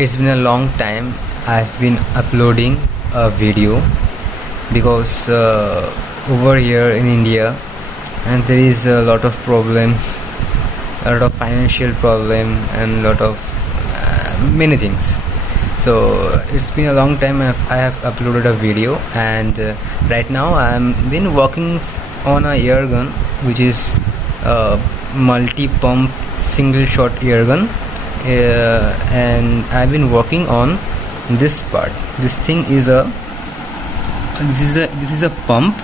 It's been a long time I've been uploading a video because over here in India, and there is a lot of problem, a lot of financial problem, and a lot of many things. So it's been a long time I have uploaded a video, and right now I'm been working on a air gun, which is a multi-pump single shot air gun, and I've been working on this part. This thing is this is a pump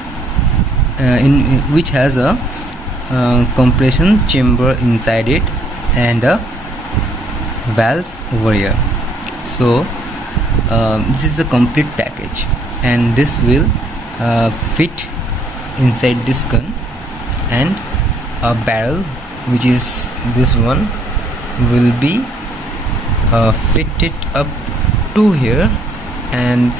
in which has a compression chamber inside it and a valve over here. So this is a complete package, and this will fit inside this gun, and a barrel, which is this one, will be fitted up to here, and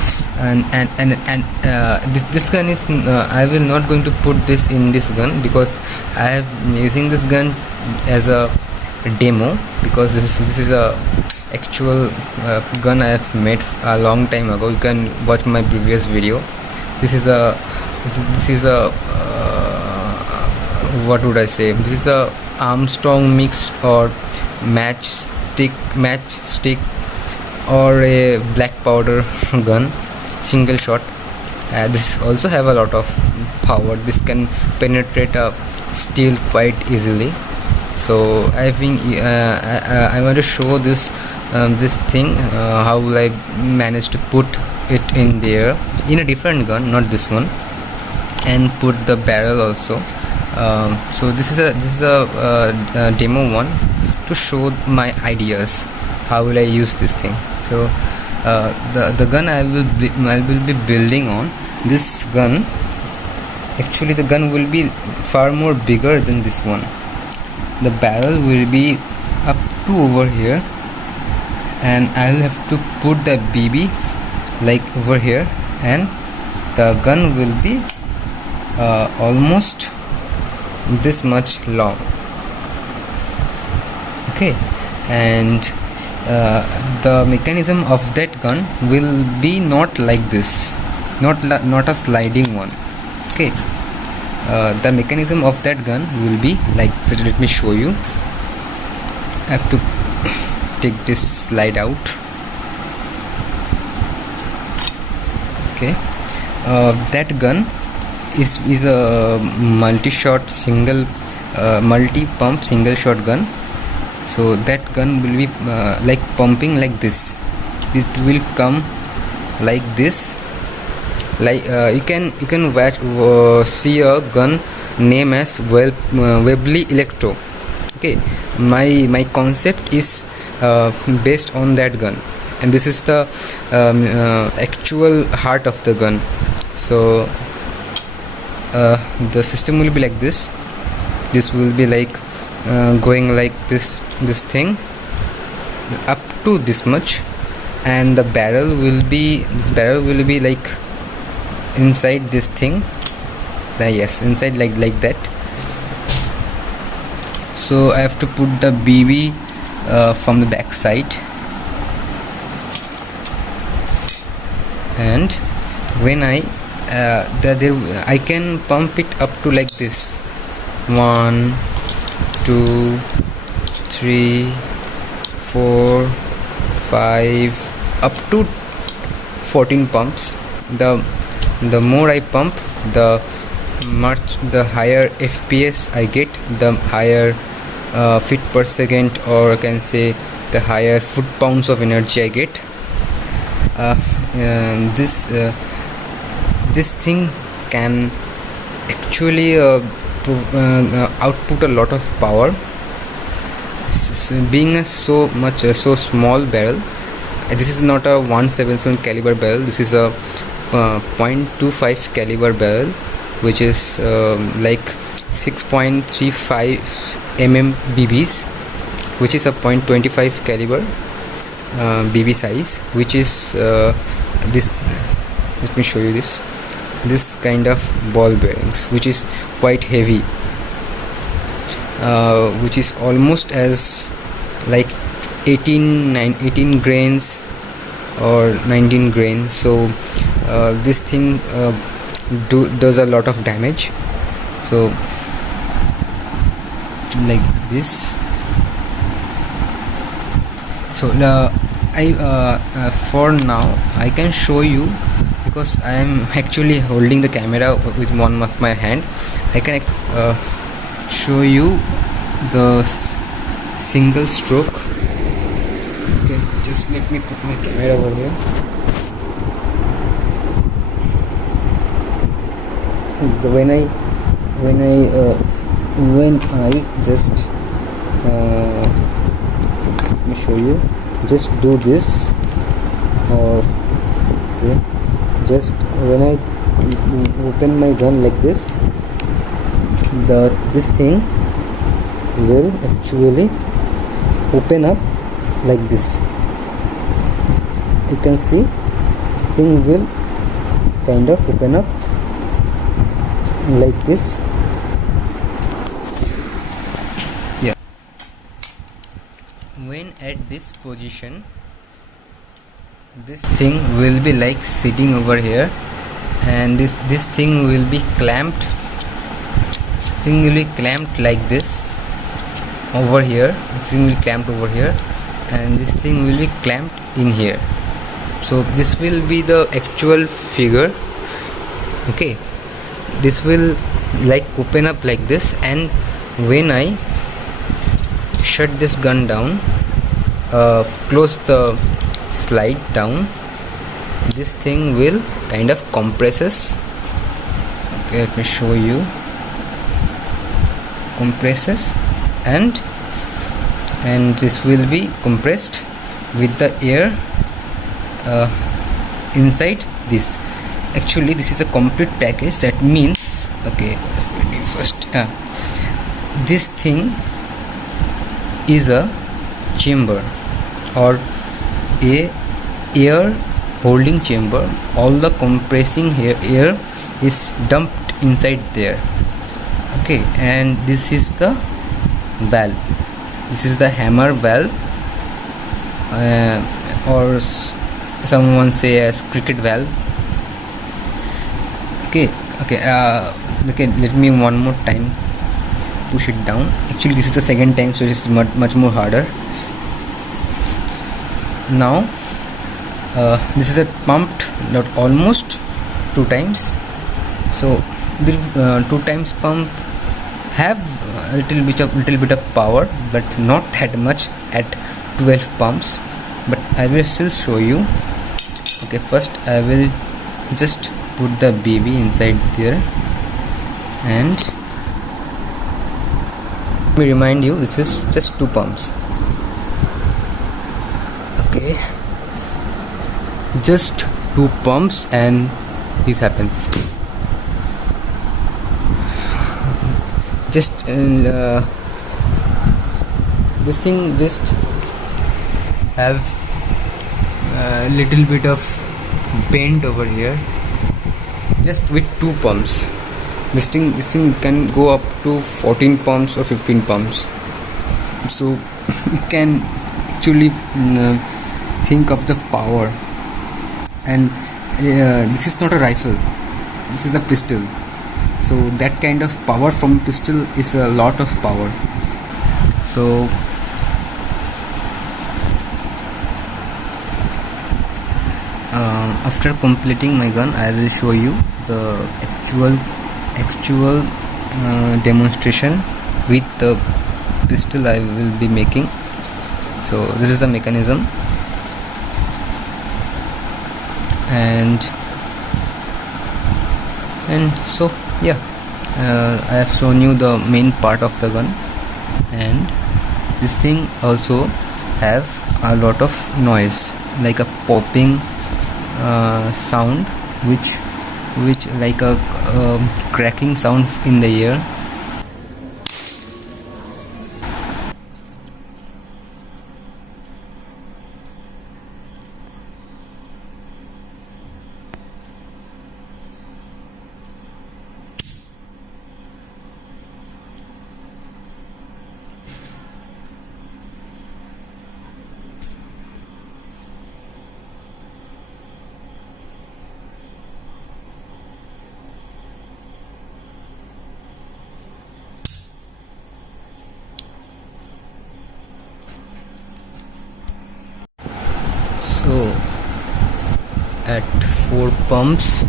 this gun is I will not going to put this in this gun because I have using this gun as a demo, because this is a actual gun I have made a long time ago. You can watch my previous video. This is a what would I say, this is a Armstrong mixed or matchstick or a black powder gun, single shot. This also have a lot of power. This can penetrate a steel quite easily. So I think I want to show this thing, how will I manage to put it in there in a different gun, not this one, and put the barrel also. So this is a demo one to show my ideas, how will I use this thing. So the gun I will be building on this gun. Actually the gun will be far more bigger than this one. The barrel will be up to over here, and I will have to put the BB like over here, and the gun will be almost this much long. Okay, and the mechanism of that gun will be not like this, not a sliding one. Okay, the mechanism of that gun will be like, so let me show you. I have to take this slide out. Okay, that gun is a multi-shot single multi-pump single shot gun. So that gun will be like pumping like this. It will come like this. Like you can see a gun name as Webley Electro. Okay, my concept is based on that gun, and this is the actual heart of the gun. So the system will be like this. This will be like going like this thing up to this much, and the barrel will be like inside this thing. Yes, inside like that. So I have to put the BB from the back side, and when I can pump it up to like this: 1, 2, 3, 4, 5, up to 14 pumps. The more I pump, the higher FPS I get, the higher feet per second, or I can say the higher foot pounds of energy I get. This thing can actually output a lot of power. Being a so small barrel, this is not a 177 caliber barrel. This is a 0.25 caliber barrel, which is like 6.35 mm BBs, which is a 0.25 caliber BB size, which is this. Let me show you this kind of ball bearings, which is quite heavy, which is almost as like 18 grains or 19 grains. So this thing does a lot of damage. So like this. So for now I can show you, because I am actually holding the camera with one of my hand. I can show you the single stroke. Okay, just let me put my camera over here. When I just let me show you, just do this, or okay, just when I open my gun like this, this thing will actually open up like this. You can see this thing will kind of open up like this. Yeah, when at this position, this thing will be like sitting over here, and this thing will be clamped. This thing will be clamped like this over here. This thing will be clamped over here, and this thing will be clamped in here. So this will be the actual figure. Okay, this will like open up like this, and when I shut this gun down, close the slide down, this thing will kind of compresses. Okay, let me show you. Compresses, and this will be compressed with the air inside this. Actually this is a complete package. That means, okay, let me first this thing is a chamber or a air holding chamber. All the compressing air is dumped inside there. Okay, and this is the valve. This is the hammer valve, or someone say as cricket valve. Okay, let me one more time push it down. Actually this is the second time, so it's much more harder. Now this is a pumped not almost 2 times. So the 2 times pump have a little bit of power, but not that much at 12 pumps. But I will still show you. Okay, first I will just put the baby inside there, and let me remind you, this is just 2 pumps. Okay, just 2 pumps, and this happens. Just this thing just have a little bit of bend over here. Just with 2 pumps, this thing can go up to 14 pumps or 15 pumps. So you can actually think of the power. And this is not a rifle, this is a pistol. So that kind of power from pistol is a lot of power. So after completing my gun, I will show you the actual demonstration with the pistol I will be making. So this is the mechanism, and so yeah, I have shown you the main part of the gun. And this thing also have a lot of noise, like a popping sound, which like a cracking sound in the air. pumps,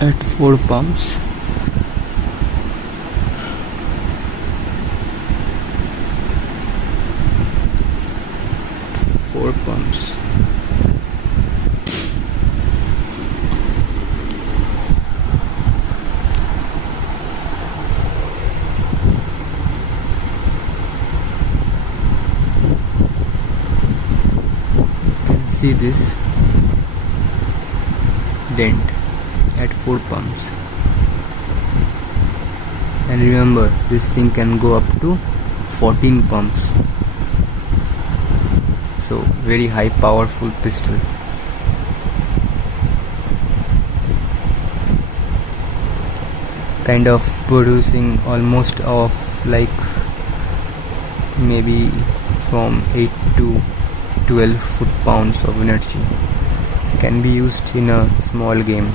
at 4 pumps. Four pumps. See this dent at 4 pumps, and remember this thing can go up to 14 pumps, so very high powerful pistol. Kind of producing almost of like maybe from 8 to 12 foot-pounds of energy. Can be used in a small game.